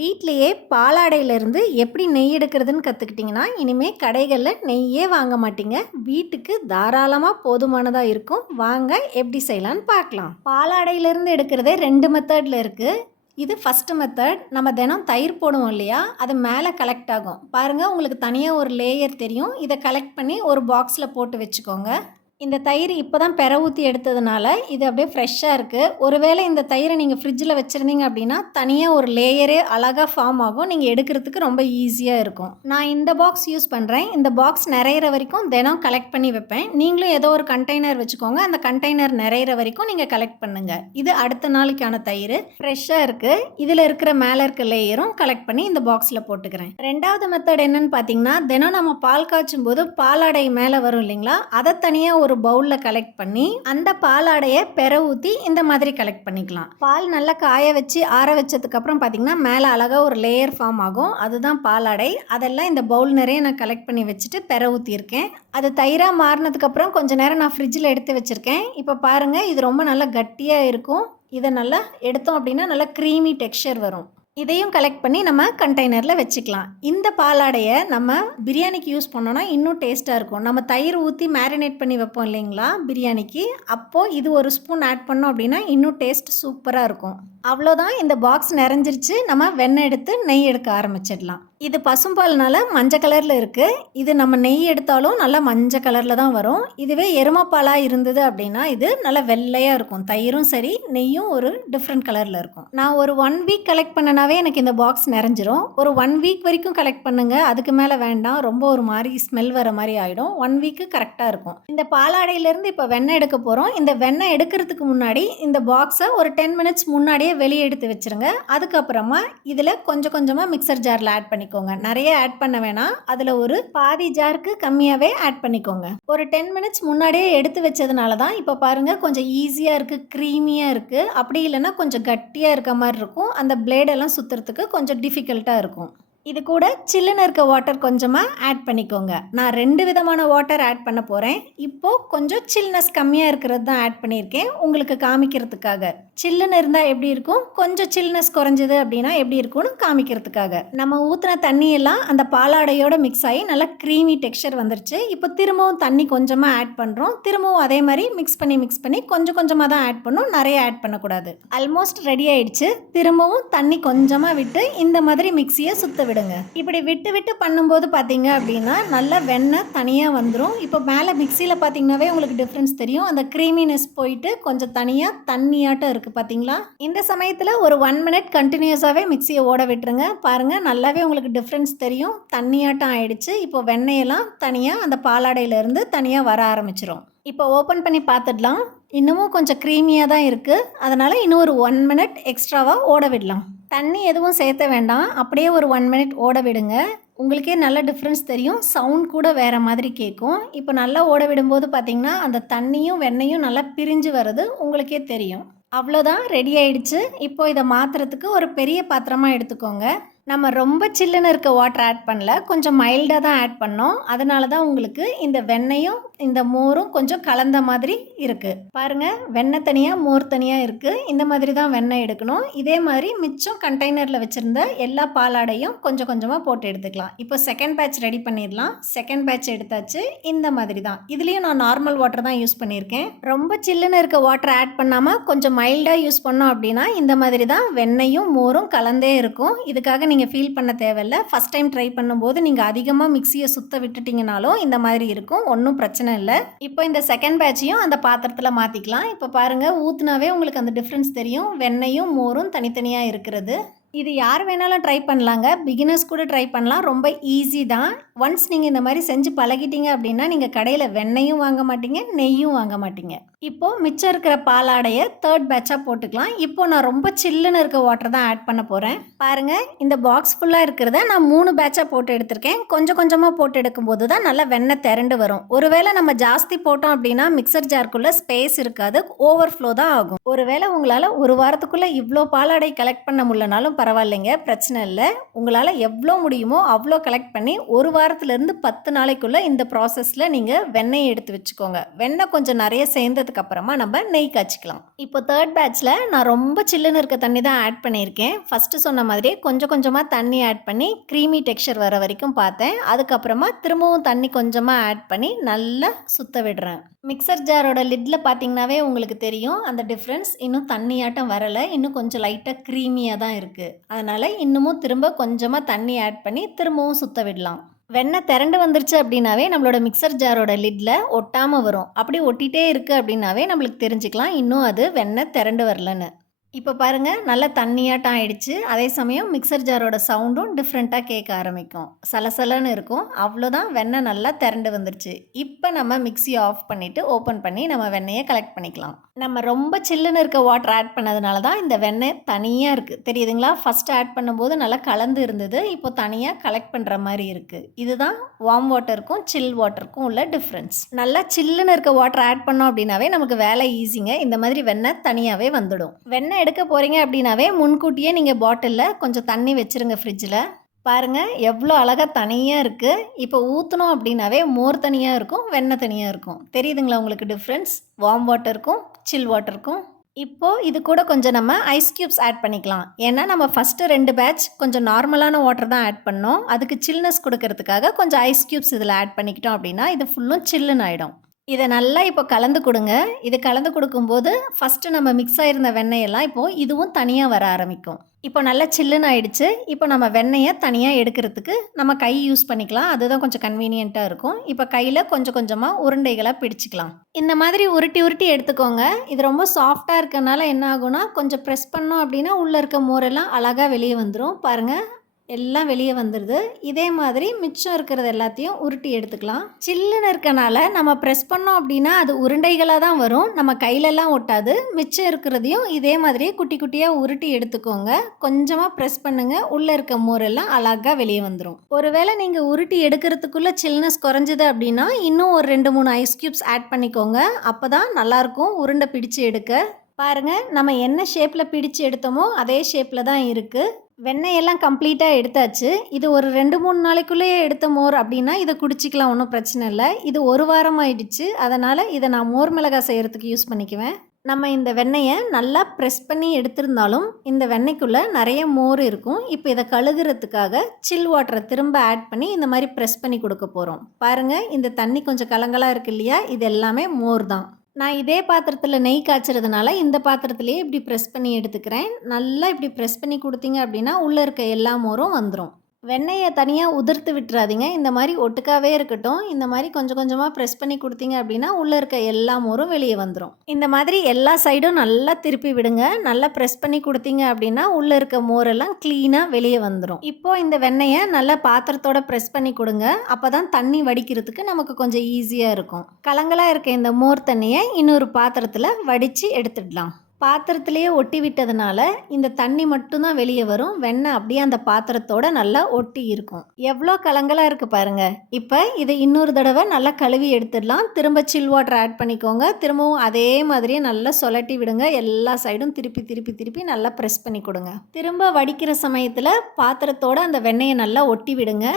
வீட்லேயே பாலாடையிலேருந்து எப்படி நெய் எடுக்கிறதுன்னு கற்றுக்கிட்டிங்கன்னா இனிமேல் கடைகளில் நெய்யே வாங்க மாட்டீங்க. வீட்டுக்கு தாராளமாக போதுமானதாக இருக்கும். வாங்க எப்படி செய்யலான்னு பார்க்கலாம். பாலாடையிலேருந்து எடுக்கிறதே 2 மெத்தடில் இருக்குது. இது ஃபஸ்ட்டு மெத்தட். நம்ம தினம் தயிர் போடுவோம் இல்லையா, அது மேலே கலெக்ட் ஆகும் பாருங்கள். உங்களுக்கு தனியாக ஒரு லேயர் தெரியும். இதை கலெக்ட் பண்ணி ஒரு பாக்ஸில் போட்டு வச்சுக்கோங்க. இந்த தயிர் இப்போ தான் பெற ஊற்றி எடுத்ததுனால இது அப்படியே ஃப்ரெஷ்ஷாக இருக்குது. ஒருவேளை இந்த தயிரை நீங்கள் ஃப்ரிட்ஜில் வச்சுருந்தீங்க அப்படின்னா தனியாக ஒரு லேயரே அழகாக ஃபார்ம் ஆகும். நீங்கள் எடுக்கிறதுக்கு ரொம்ப ஈஸியாக இருக்கும். நான் இந்த பாக்ஸ் யூஸ் பண்ணுறேன். இந்த பாக்ஸ் நிறையிற வரைக்கும் தினம் கலெக்ட் பண்ணி வைப்பேன். நீங்களும் ஏதோ ஒரு கண்டெய்னர் வச்சுக்கோங்க. அந்த கண்டெய்னர் நிறையிற வரைக்கும் நீங்கள் கலெக்ட் பண்ணுங்கள். இது அடுத்த நாளைக்கான தயிர் ஃப்ரெஷ்ஷாக இருக்குது. இதில் இருக்கிற மேலே இருக்க லேயரும் கலெக்ட் பண்ணி இந்த பாக்ஸில் போட்டுக்கிறேன். ரெண்டாவது மெத்தட் என்னன்னு பார்த்தீங்கன்னா, தினம் நம்ம பால் காய்ச்சும் போது பாலாடை மேலே வரும் இல்லைங்களா, அதை தனியாக ஒரு பவுலில் கலெக்ட் பண்ணி அந்த பாலாடையை பெற ஊற்றி இந்த மாதிரி கலெக்ட் பண்ணிக்கலாம். பால் நல்லா காய வச்சு ஆற வச்சதுக்கப்புறம் பார்த்தீங்கன்னா மேலே அழகாக ஒரு லேயர் ஃபார்ம் ஆகும். அதுதான் பாலாடை. அதெல்லாம் இந்த பவுல் நிறைய நான் கலெக்ட் பண்ணி வச்சுட்டு பெற ஊற்றியிருக்கேன். அது தயிராக மாறினதுக்கப்புறம் கொஞ்சம் நேரம் நான் ஃப்ரிட்ஜில் எடுத்து வச்சுருக்கேன். இப்போ பாருங்கள், இது ரொம்ப நல்லா கட்டியாக இருக்கும். இதை நல்லா எடுத்தோம் அப்படின்னா நல்லா க்ரீமி டெக்ஸ்சர் வரும். இதையும் கலெக்ட் பண்ணி நம்ம கண்டெய்னரில் வச்சுக்கலாம். இந்த பாலாடையை நம்ம பிரியாணிக்கு யூஸ் பண்ணோன்னா இன்னும் டேஸ்ட்டாக இருக்கும். நம்ம தயிர் ஊற்றி மேரினேட் பண்ணி வைப்போம் இல்லைங்களா பிரியாணிக்கு, அப்போது இது ஒரு ஸ்பூன் ஆட் பண்ணோம் அப்படின்னா இன்னும் டேஸ்ட் சூப்பராக இருக்கும். அவ்வளோதான், இந்த பாக்ஸ் நிறைஞ்சிருச்சு. நம்ம வெண்ணெய் எடுத்து நெய் எடுக்க ஆரம்பிச்சிடலாம். இது பசும்பால்னால மஞ்சள் கலரில் இருக்குது. இது நம்ம நெய் எடுத்தாலும் நல்லா மஞ்சள் கலரில் தான் வரும். இதுவே எருமைப்பாலாக இருந்தது அப்படின்னா இது நல்லா வெள்ளையாக இருக்கும். தயிரும் சரி நெய்யும் ஒரு டிஃப்ரெண்ட் கலரில் இருக்கும். நான் ஒரு 1 வீக் கலெக்ட் பண்ணனாவே எனக்கு இந்த பாக்ஸ் நிறைஞ்சிரும். ஒரு 1 வீக் வரைக்கும் கலெக்ட் பண்ணுங்கள். அதுக்கு மேலே வேண்டாம், ரொம்ப ஒரு மாதிரி ஸ்மெல் வர மாதிரி ஆகிடும். 1 வீக்கு கரெக்டாக இருக்கும். இந்த பாலாடையிலேருந்து இப்போ வெண்ணெய் எடுக்க போகிறோம். இந்த வெண்ணெய் எடுக்கிறதுக்கு முன்னாடி இந்த பாக்ஸை ஒரு 10 மினிட்ஸ் முன்னாடியே வெளியே எடுத்து வச்சுருங்க. அதுக்கப்புறமா இதில் கொஞ்சம் கொஞ்சமாக மிக்சர் ஜாரில் ஆட் பண்ணிக்கோங்க. நிறைய ஆட் பண்ண வேணாம். அதில் ஒரு பாதி ஜாருக்கு கம்மியாகவே ஆட் பண்ணிக்கோங்க. ஒரு 10 மினிட்ஸ் முன்னாடியே எடுத்து வச்சதுனால தான் இப்போ பாருங்கள் கொஞ்சம் ஈஸியாக இருக்குது, க்ரீமியாக இருக்குது. அப்படி இல்லைன்னா கொஞ்சம் கட்டியாக இருக்க மாதிரி இருக்கும். அந்த பிளேடெல்லாம் சுற்றுறதுக்கு கொஞ்சம் டிஃபிகல்ட்டாக இருக்கும். இது கூட சில்லுன்னு இருக்க வாட்டர் கொஞ்சமாக ஆட் பண்ணிக்கோங்க. நான் 2 விதமான வாட்டர் ஆட் பண்ண போகிறேன். இப்போது கொஞ்சம் சில்னஸ் கம்மியாக இருக்கிறது தான் ஆட் பண்ணியிருக்கேன் உங்களுக்கு காமிக்கிறதுக்காக. சில்லுன்னு இருந்தால் எப்படி இருக்கும், கொஞ்சம் சில்னஸ் குறைஞ்சது அப்படின்னா எப்படி இருக்கும்னு காமிக்கிறதுக்காக. நம்ம ஊற்றின தண்ணியெல்லாம் அந்த பாலாடையோடு மிக்ஸ் ஆகி நல்லா க்ரீமி டெக்ஸ்சர் வந்துருச்சு. இப்போ திரும்பவும் தண்ணி கொஞ்சமாக ஆட் பண்ணுறோம். திரும்பவும் அதே மாதிரி மிக்ஸ் பண்ணி கொஞ்சம் கொஞ்சமாக தான் ஆட் பண்ணணும், நிறைய ஆட் பண்ணக்கூடாது. ஆல்மோஸ்ட் ரெடி ஆயிடுச்சு. திரும்பவும் தண்ணி கொஞ்சமாக விட்டு இந்த மாதிரி மிக்சியை சுத்த விடுங்க. இப்படி விட்டு விட்டு பண்ணும்போது பார்த்தீங்க அப்படின்னா நல்லா வெண்ணெய் தனியாக வந்துடும். இப்போ மேலே மிக்சியில் பார்த்தீங்கன்னாவே உங்களுக்கு டிஃப்ரென்ஸ் தெரியும். அந்த க்ரீமினஸ் போயிட்டு கொஞ்சம் தனியாக தண்ணியாட்டம் இருக்குது பார்த்தீங்களா. இந்த சமயத்தில் ஒரு 1 மினிட் கண்டினியூஸாகவே மிக்சியை ஓட விட்டுருங்க. பாருங்கள், நல்லாவே உங்களுக்கு டிஃப்ரென்ஸ் தெரியும். தண்ணியாட்டம் ஆயிடுச்சு. இப்போ வெண்ணெயெல்லாம் தனியாக அந்த பாலாடையிலேருந்து தனியாக வர ஆரம்பிச்சிடும். இப்போ ஓப்பன் பண்ணி பார்த்துடலாம். இன்னமும் கொஞ்சம் க்ரீமியாக தான் இருக்குது. அதனால் இன்னும் ஒரு 1 மினிட் எக்ஸ்ட்ராவாக ஓட விடலாம். தண்ணி எதுவும் சேர்த்த வேண்டாம், அப்படியே ஒரு 1 மினிட் ஓட விடுங்க. உங்களுக்கே நல்ல டிஃப்ரென்ஸ் தெரியும். சவுண்ட் கூட வேறு மாதிரி கேட்கும். இப்போ நல்லா ஓட விடும்போது பார்த்திங்கன்னா அந்த தண்ணியும் வெண்ணெயும் நல்லா பிரிஞ்சு வர்றது உங்களுக்கே தெரியும். அவ்வளோதான், ரெடி ஆயிடுச்சு. இப்போ இதை மாற்றுறதுக்கு ஒரு பெரிய பாத்திரமாக எடுத்துக்கோங்க. நம்ம ரொம்ப சில்லுன்னு இருக்க வாட்டர் ஆட் பண்ணல, கொஞ்சம் மைல்டாக தான் ஆட் பண்ணோம். அதனால தான் உங்களுக்கு இந்த வெண்ணெயும் இந்த மோரும் கொஞ்சம் கலந்த மாதிரி இருக்குது. பாருங்கள், வெண்ணெய் தனியாக மோர் தனியாக இருக்குது. இந்த மாதிரி தான் வெண்ணெய் எடுக்கணும். இதே மாதிரி மிச்சம் கண்டெய்னரில் வச்சுருந்த எல்லா பாலாடையும் கொஞ்சம் கொஞ்சமாக போட்டு எடுத்துக்கலாம். இப்போ செகண்ட் பேட்ச் ரெடி பண்ணிடலாம். செகண்ட் பேட்ச் எடுத்தாச்சு. இந்த மாதிரி தான். இதுலேயும் நான் நார்மல் வாட்டர் தான் யூஸ் பண்ணியிருக்கேன். ரொம்ப சில்லுன்னு இருக்க வாட்டர் ஆட் பண்ணாமல் கொஞ்சம் மைல்டாக யூஸ் பண்ணோம் அப்படின்னா இந்த மாதிரி தான் வெண்ணெயும் மோரும் கலந்தே இருக்கும். இதுக்காக நீங்கள் ஃபீல் பண்ண தேவையில்லை. ஃபஸ்ட் டைம் ட்ரை பண்ணும்போது நீங்கள் அதிகமாக மிக்சியை சுத்த விட்டுட்டிங்கனாலும் இந்த மாதிரி இருக்கும், ஒன்றும் பிரச்சனை இல்லை. இப்போ இந்த செகண்ட் பேட்சையும் அந்த பாத்திரத்தில் மாற்றிக்கலாம். இப்போ பாருங்கள், ஊற்றுனாவே உங்களுக்கு அந்த டிஃப்ரென்ஸ் தெரியும். வெண்ணெயும் மோரும் தனித்தனியாக இருக்கிறது. இது யார் வேணாலும் ட்ரை பண்ணலாங்க. பிகினர்ஸ் கூட ட்ரை பண்ணலாம். ரொம்ப ஈஸி தான். ஒன்ஸ் நீங்கள் இந்த மாதிரி செஞ்சு பழகிட்டீங்க அப்படின்னா நீங்கள் கடையில் வெண்ணெயும் வாங்க மாட்டீங்க, நெய்யும் வாங்க மாட்டீங்க. இப்போது மிச்சம் இருக்கிற பாலாடையை 3rd பேட்சாக போட்டுக்கலாம். இப்போது நான் ரொம்ப சில்லுன்னு இருக்க வாட்டர் தான் ஆட் பண்ண போகிறேன். பாருங்கள், இந்த பாக்ஸ் ஃபுல்லாக இருக்கிறத நான் 3 பேட்சாக போட்டு எடுத்திருக்கேன். கொஞ்சம் கொஞ்சமாக போட்டு எடுக்கும்போது தான் நல்லா வெண்ணெய் திரண்டு வரும். ஒருவேளை நம்ம ஜாஸ்தி போட்டோம் அப்படின்னா மிக்சர் ஜார்க்குள்ளே ஸ்பேஸ் இருக்காது, ஓவர்ஃப்ளோ தான் ஆகும். ஒருவேளை உங்களால் ஒரு வாரத்துக்குள்ளே இவ்வளோ பாலாடை கலெக்ட் பண்ண முடியலனாலும் பரவாயில்லைங்க, பிரச்சனை இல்லை. உங்களால் எவ்வளோ முடியுமோ அவ்வளோ கலெக்ட் பண்ணி 1 வாரத்துலேருந்து 10 நாளைக்குள்ளே இந்த ப்ராசஸில் நீங்கள் வெண்ணெயை எடுத்து வச்சுக்கோங்க. வெண்ணெய் கொஞ்சம் நிறைய சேர்ந்ததுக்கு அப்புறமா நம்ம நெய் காய்ச்சிக்கலாம். இப்போ 3rd பேட்ச்சில் நான் ரொம்ப சில்லுன்னு இருக்க தண்ணி தான் ஆட் பண்ணியிருக்கேன். ஃபஸ்ட்டு சொன்ன மாதிரி கொஞ்சம் கொஞ்சமாக தண்ணி ஆட் பண்ணி க்ரீமி டெக்ஸ்சர் வர வரைக்கும் பார்த்தேன். அதுக்கப்புறமா திரும்பவும் தண்ணி கொஞ்சமாக ஆட் பண்ணி நல்லா சுத்த விடுறேன். மிக்சர் ஜாரோட லிட்டில் பார்த்தீங்கன்னாவே உங்களுக்கு தெரியும் அந்த டிஃப்ரென்ஸ். இன்னும் தண்ணியாட்டம் வரலை, இன்னும் கொஞ்சம் லைட்டாக க்ரீமியாக தான் இருக்குது. அதனால் இன்னமும் திரும்ப கொஞ்சமாக தண்ணி ஆட் பண்ணி திரும்பவும் சுத்த விடலாம். வெண்ணெய் திரண்டு வந்துருச்சு அப்படின்னாவே நம்மளோட மிக்சர் ஜாரோட லிட்டில் ஒட்டாமல் வரும். அப்படி ஒட்டிகிட்டே இருக்குது அப்படின்னாவே நம்மளுக்கு தெரிஞ்சுக்கலாம் இன்னும் அது வெண்ணெய் திரண்டு வரலன்னு. இப்போ பாருங்கள், நல்லா தண்ணியாட்டம் ஆயிடுச்சு. அதே சமயம் மிக்சர் ஜாரோட சவுண்டும் டிஃப்ரெண்ட்டாக கேட்க ஆரம்பிக்கும், சலசலன்னு இருக்கும். அவ்வளோதான், வெண்ணெய் நல்லா திரண்டு வந்துருச்சு. இப்போ நம்ம மிக்ஸியை ஆஃப் பண்ணிவிட்டு ஓப்பன் பண்ணி நம்ம வெண்ணெயை கலெக்ட் பண்ணிக்கலாம். நம்ம ரொம்ப சில்லுன்னு இருக்க வாட்டர் ஆட் பண்ணதுனால தான் இந்த வெண்ணெய் தனியாக இருக்குது, தெரியுதுங்களா? ஃபஸ்ட்டு ஆட் பண்ணும்போது நல்லா கலந்து இருந்தது, இப்போ தனியாக கலெக்ட் பண்ணுற மாதிரி இருக்குது. இதுதான் வார்ம் வாட்டருக்கும் சில் வாட்டருக்கும் உள்ள டிஃப்ரென்ஸ். நல்லா சில்லுன்னு இருக்க வாட்டர் ஆட் பண்ணோம் அப்படின்னாவே நமக்கு வேலை ஈஸிங்க. இந்த மாதிரி வெண்ணெய் தனியாகவே வந்துடும். வெண்ணெய் எடுக்க போகிறீங்க அப்படின்னாவே முன்கூட்டியே நீங்கள் பாட்டிலில் கொஞ்சம் தண்ணி வச்சுருங்க ஃப்ரிட்ஜில். பாருங்கள் எவ்வளோ அழகாக தனியாக இருக்குது. இப்போ ஊற்றணும் அப்படின்னாவே மோர் தனியாக இருக்கும், வெண்ணெய் தனியாக இருக்கும். தெரியுதுங்களா உங்களுக்கு டிஃப்ரென்ஸ் வார்ம் வாட்டருக்கும் சில் வாட்டருக்கும்? இப்போது இது கூட கொஞ்சம் நம்ம ஐஸ் க்யூப்ஸ் ஆட் பண்ணிக்கலாம். ஏன்னா நம்ம ஃபஸ்ட்டு 2 பேட்ச் கொஞ்சம் நார்மலான வாட்டர் தான் ஆட் பண்ணோம். அதுக்கு சில்னஸ் கொடுக்கறதுக்காக கொஞ்சம் ஐஸ் க்யூப்ஸ் இதில் ஆட் பண்ணிக்கிட்டோம் அப்படின்னா இது ஃபுல்லும் சில்லுன்னு ஆகிடும். இதை நல்லா இப்போ கலந்து கொடுங்க. இது கலந்து கொடுக்கும்போது ஃபஸ்ட்டு நம்ம மிக்ஸ் ஆகிருந்த வெண்ணெயெல்லாம் இப்போது இதுவும் தனியாக வர ஆரம்பிக்கும். இப்போ நல்லா சில்லுன்னு ஆயிடுச்சு. இப்போ நம்ம வெண்ணெயை தனியாக எடுக்கிறதுக்கு நம்ம கை யூஸ் பண்ணிக்கலாம், அதுதான் கொஞ்சம் கன்வீனியண்ட்டாக இருக்கும். இப்போ கையில் கொஞ்சம் கொஞ்சமாக உருண்டைகளாக பிடிச்சிக்கலாம். இந்த மாதிரி உருட்டி உருட்டி எடுத்துக்கோங்க. இது ரொம்ப சாஃப்டாக இருக்கனால என்ன ஆகும்னா கொஞ்சம் ப்ரெஸ் பண்ணோம் அப்படின்னா உள்ளே இருக்க மோரெல்லாம் அழகாக வெளியே வந்துடும். பாருங்கள், எல்லாம் வெளியே வந்துடுது. இதே மாதிரி மிச்சம் இருக்கிறது எல்லாத்தையும் உருட்டி எடுத்துக்கலாம். சில்லுன்னு இருக்கனால நம்ம ப்ரெஸ் பண்ணோம் அப்படின்னா அது உருண்டைகளாக தான் வரும், நம்ம கையிலெல்லாம் ஒட்டாது. மிச்சம் இருக்கிறதையும் இதே மாதிரியே குட்டி குட்டியாக உருட்டி எடுத்துக்கோங்க. கொஞ்சமாக ப்ரெஸ் பண்ணுங்கள், உள்ளே இருக்க மோரெல்லாம் அழகாக வெளியே வந்துடும். ஒருவேளை நீங்கள் உருட்டி எடுக்கிறதுக்குள்ளே சில்னஸ் குறைஞ்சிது அப்படின்னா இன்னும் ஒரு 2-3 ஐஸ் க்யூப்ஸ் ஆட் பண்ணிக்கோங்க. அப்போ தான் நல்லாயிருக்கும் உருண்டை பிடிச்சு எடுக்க. பாருங்கள், நம்ம என்ன ஷேப்பில் பிடிச்சு எடுத்தோமோ அதே ஷேப்பில் தான் இருக்குது. வெண்ணெயெல்லாம் கம்ப்ளீட்டாக எடுத்தாச்சு. இது ஒரு 2-3 நாளைக்குள்ளேயே எடுத்த மோர் அப்படின்னா இதை குடிச்சிக்கலாம், ஒன்றும் பிரச்சனை இல்லை. இது 1 வாரம் ஆயிடுச்சு, அதனால் இதை நான் மோர் மிளகாய் செய்கிறதுக்கு யூஸ் பண்ணிக்குவேன். நம்ம இந்த வெண்ணெயை நல்லா ப்ரெஸ் பண்ணி எடுத்திருந்தாலும் இந்த வெண்ணெய்க்குள்ளே நிறைய மோர் இருக்கும். இப்போ இதை கழுகுறதுக்காக சில் வாட்டரை திரும்ப ஆட் பண்ணி இந்த மாதிரி ப்ரெஸ் பண்ணி கொடுக்க போகிறோம். பாருங்கள், இந்த தண்ணி கொஞ்சம் கலங்கலாக இருக்கு இல்லையா, இது எல்லாமே மோர் தான். நான் இதே பாத்திரத்தில் நெய் காய்ச்சறதுனால இந்த பாத்திரத்துலேயே இப்படி ப்ரெஸ் பண்ணி எடுத்துக்கிறேன். நல்லா இப்படி ப்ரெஸ் பண்ணி கொடுத்தீங்க அப்படின்னா உள்ளே இருக்க எல்லா மோரும் வந்துடும். வெண்ணெயை தனியாக உதிர்த்து விட்டுறாதீங்க, இந்த மாதிரி ஒட்டுக்காவே இருக்கட்டும். இந்த மாதிரி கொஞ்சம் கொஞ்சமாக ப்ரெஸ் பண்ணி கொடுத்தீங்க அப்படின்னா உள்ளே இருக்க எல்லா மோரும் வெளியே வந்துடும். இந்த மாதிரி எல்லா சைடும் நல்லா திருப்பி விடுங்க. நல்லா ப்ரெஸ் பண்ணி கொடுத்தீங்க அப்படின்னா உள்ளே இருக்க மோரெல்லாம் க்ளீனாக வெளியே வந்துடும். இப்போது இந்த வெண்ணெயை நல்லா பாத்திரத்தோட ப்ரெஸ் பண்ணி கொடுங்க. அப்போ தான் தண்ணி வடிக்கிறதுக்கு நமக்கு கொஞ்சம் ஈஸியாக இருக்கும். கலங்கலாக இருக்க இந்த மோர் தண்ணியை இன்னொரு பாத்திரத்தில் வடித்து எடுத்துடலாம். பாத்திரத்திலேயே ஒட்டி விட்டதுனால இந்த தண்ணி மட்டும்தான் வெளியே வரும். வெண்ணெய் அப்படியே அந்த பாத்திரத்தோட நல்லா ஒட்டி இருக்கும். எவ்வளோ கலங்கலாக இருக்குது பாருங்கள். இப்போ இதை இன்னொரு தடவை நல்லா கழுவி எடுத்துடலாம். திரும்ப சில் வாட்டர் ஆட் பண்ணிக்கோங்க. திரும்பவும் அதே மாதிரியே நல்லா சொலட்டி விடுங்க. எல்லா சைடும் திருப்பி திருப்பி திருப்பி நல்லா ப்ரெஸ் பண்ணி கொடுங்க. திரும்ப வடிக்கிற சமயத்தில் பாத்திரத்தோட அந்த வெண்ணெயை நல்லா ஒட்டி விடுங்க.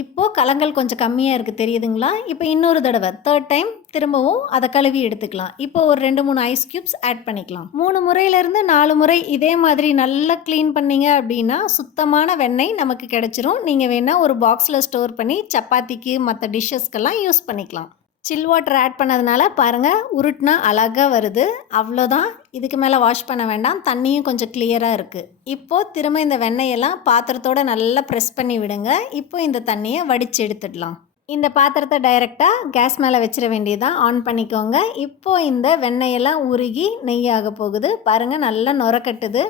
இப்போது கலங்கள் கொஞ்சம் கம்மியாக இருக்குது, தெரியுதுங்களா? இப்போ இன்னொரு தடவை 3rd டைம் திரும்பவும் அதை கழுவி எடுத்துக்கலாம். இப்போ ஒரு 2-3 ஐஸ் க்யூப்ஸ் ஆட் பண்ணிக்கலாம். 3 முறையிலேருந்து 4 முறை இதே மாதிரி நல்லா க்ளீன் பண்ணிங்க அப்படின்னா சுத்தமான வெண்ணெய் நமக்கு கிடச்சிரும். நீங்கள் வேணால் ஒரு பாக்ஸில் ஸ்டோர் பண்ணி சப்பாத்திக்கு மற்ற டிஷ்ஷஸ்க்கெல்லாம் யூஸ் பண்ணிக்கலாம். சில் வாட்டர் ஆட் பண்ணதுனால பாருங்கள் உருட்டுனா அழகாக வருது. அவ்வளோதான், இதுக்கு மேலே வாஷ் பண்ண வேண்டாம். தண்ணியும் கொஞ்சம் கிளியராக இருக்குது. இப்போது திரும்ப இந்த வெண்ணெயெல்லாம் பாத்திரத்தோடு நல்லா ப்ரெஸ் பண்ணி விடுங்க. இப்போ இந்த தண்ணியை வடித்து எடுத்துடலாம். இந்த பாத்திரத்தை டைரெக்டாக கேஸ் மேலே வச்சிட வேண்டியதான். ஆன் பண்ணிக்கோங்க. இப்போது இந்த வெண்ணெயெல்லாம் உருகி நெய்யாக போகுது. பாருங்கள், நல்லா நுர கட்டுது.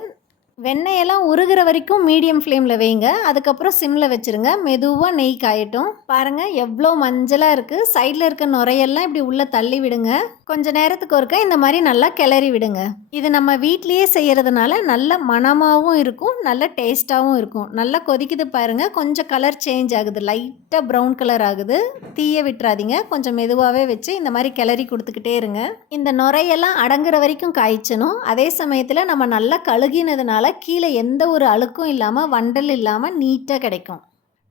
வெண்ணெயெல்லாம் உருகிற வரைக்கும் மீடியம் ஃப்ளேமில் வைங்க. அதுக்கப்புறம் சிம்மில் வச்சுருங்க. மெதுவாக நெய் காயட்டும். பாருங்கள் எவ்வளோ மஞ்சளாக இருக்குது. சைடில் இருக்க நுரையெல்லாம் இப்படி உள்ளே தள்ளி விடுங்க. கொஞ்சம் நேரத்துக்கு ஒருக்க இந்த மாதிரி நல்லா கிளறி விடுங்க. இது நம்ம வீட்லேயே செய்கிறதுனால நல்ல மணமாகவும் இருக்கும், நல்ல டேஸ்ட்டாகவும் இருக்கும். நல்லா கொதிக்குது பாருங்கள். கொஞ்சம் கலர் சேஞ்ச் ஆகுது, லைட்டாக ப்ரௌன் கலர் ஆகுது. தீய விட்டுறாதீங்க, கொஞ்சம் மெதுவாகவே வச்சு இந்த மாதிரி கிளறி கொடுத்துக்கிட்டே இருங்க. இந்த நுரையெல்லாம் அடங்குற வரைக்கும் காய்ச்சணும். அதே சமயத்தில் நம்ம நல்லா கழுகினதுனால ஊற்றுறதால கீழே எந்த ஒரு அழுக்கும் இல்லாமல் வண்டல் இல்லாமல் நீட்டாக கிடைக்கும்.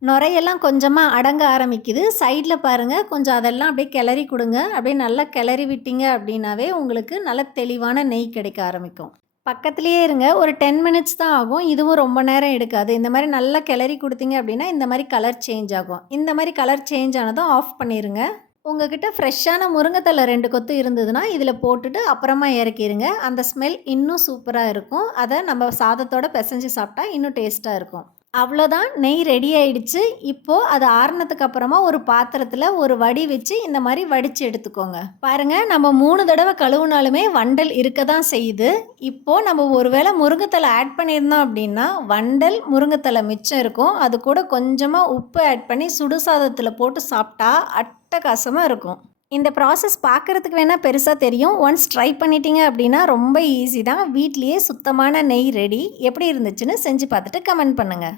நுரையெல்லாம் கொஞ்சமாக அடங்க ஆரம்பிக்குது. சைடில் பாருங்கள், கொஞ்சம் அதெல்லாம் அப்படியே கிளறி கொடுங்க. அப்படியே நல்லா கிளறி விட்டீங்க அப்படின்னாவே உங்களுக்கு நல்ல தெளிவான நெய் கிடைக்க ஆரம்பிக்கும். பக்கத்துலேயே இருங்க. ஒரு 10 மினிட்ஸ் தான் ஆகும். இதுவும் ரொம்ப நேரம் எடுக்காது. இந்த மாதிரி நல்லா கிளறி கொடுத்தீங்க அப்படின்னா இந்த மாதிரி கலர் சேஞ்ச் ஆகும். இந்த மாதிரி கலர் சேஞ்ச் ஆனதும் ஆஃப் பண்ணிடுங்க. உங்ககிட்ட ஃப்ரெஷ்ஷான முருங்கைத்தழை 2 கொத்து இருந்ததுன்னா இதில் போட்டுட்டு அப்புறமா இறக்கிடுங்க. அந்த ஸ்மெல் இன்னும் சூப்பராக இருக்கும். அதை நம்ம சாதத்தோட பிசைஞ்சு சாப்பிட்டா இன்னும் டேஸ்ட்டாக இருக்கும். அவ்வளோதான், நெய் ரெடி ஆயிடுச்சு. இப்போது அது ஆறுனதுக்கு அப்புறமா ஒரு பாத்திரத்தில் ஒரு வடி வச்சு இந்த மாதிரி வடித்து எடுத்துக்கோங்க. பாருங்கள், நம்ம 3 தடவை கழுவுனாலுமே வண்டல் இருக்க தான் செய்யுது. இப்போது நம்ம ஒரு வேளை முருங்கைத்தழை ஆட் பண்ணியிருந்தோம் அப்படின்னா வண்டல் முருங்கைத்தழை மிச்சம் இருக்கும். அது கூட கொஞ்சமாக உப்பு ஆட் பண்ணி சுடுசாதத்தில் போட்டு சாப்பிட்டா அட்டகாசமாக இருக்கும். இந்த ப்ராசஸ் பார்க்குறதுக்கு வேணால் பெருசாக தெரியும். ஒன்ஸ் ட்ரை பண்ணிட்டீங்க அப்படின்னா ரொம்ப ஈஸி தான். வீட்லேயே சுத்தமான நெய் ரெடி. எப்படி இருந்துச்சுன்னு செஞ்சு பார்த்துட்டு கமெண்ட் பண்ணுங்கள்.